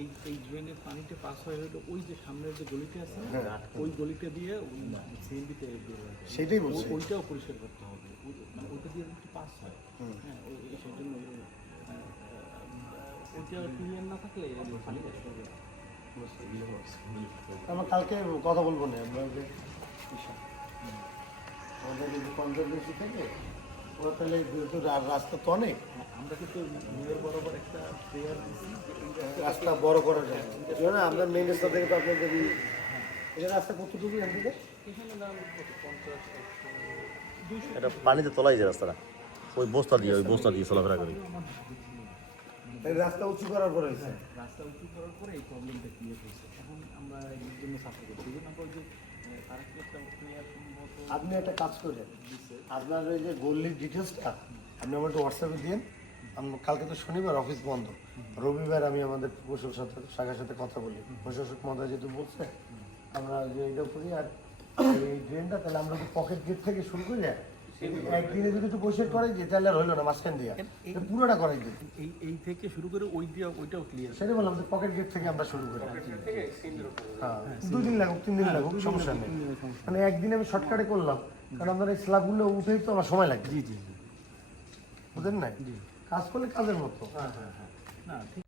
এই ড্রেনের পানিতে পাস হয়ে হলো ওই যে সামনের যে গলিতে আছে ওই গলিতে দিয়ে সিএনবিতে সেটাই বলছি, ওইটাও পরিষ্কার করতে হবে, মানে ওইটা দিয়ে একটু পাস হয়। হ্যাঁ, ওই সেই জন্য ওইটা ক্লিয়ার না থাকলে পানি পাস হবে। আমরা কালকে কথা বলবো না, আমরা যে আমাদের যদি কনজারভেন্সি থেকে ওরা তাহলে যেহেতু রাস্তা তো অনেক, আমরা কিন্তু মেয়ের বরাবর একটা প্রেয়ার দিচ্ছি যে এই রাস্তা বড় করা যায় না। আমরা মেন রাস্তা থেকে তো আপনাদের এটা রাস্তা কতটুকু এখান থেকে এখানে দাম কত 50 100 এটা পানিতে তলাই যে রাস্তাটা, ওই বস্তা দিয়ে চলাফেরা করি। এই রাস্তা উঁচু করার পরে হয়েছে। রাস্তা উঁচু করার পরে এই প্রবলেমটা ক্লিয়ার হয়েছে। এখন আমরা এর জন্য সাফার করছি। এই জন্য আমরা যে আরেকটা একটা ক্লিয়ার সম্ভবত আপনি একটা কাজ করবেন, আপনার ওই যে গোল্লির ডিটেলসটা আপনি আমাকে হোয়াটসঅ্যাপে দিন। কালকে তো শনিবার অফিস বন্ধ, রবিবার আমি আমাদের প্রশাসক সাথে শাখার সাথে কথা বলি। প্রশাসক মহোদয় যেহেতু বলছে আমরা যে এটা করি, আর এই ড্রেনটা তাহলে আমরা যদি পকেট গেট থেকে শুরু করি, একদিনে যদি একটু পরিষ্কার করাই যে তাহলে আর হইলো না, মাঝখান দিয়ে পুরোটা করাই দিই। এই থেকে শুরু করে ওইটাও ক্লিয়ার। সেটাই বললাম যে পকেট গেট থেকে আমরা শুরু করি। হ্যাঁ, 2 দিন লাগুক 3 দিন লাগুক সমস্যা নেই, মানে একদিনে আমি শর্টকাটে করলাম, কারণ আপনার এই স্ল্যাবগুলো উঠেই তো আমার সময় লাগে। জি জি বুঝলেন না, কাজ করলে কাজের মতো। হ্যাঁ, না ঠিক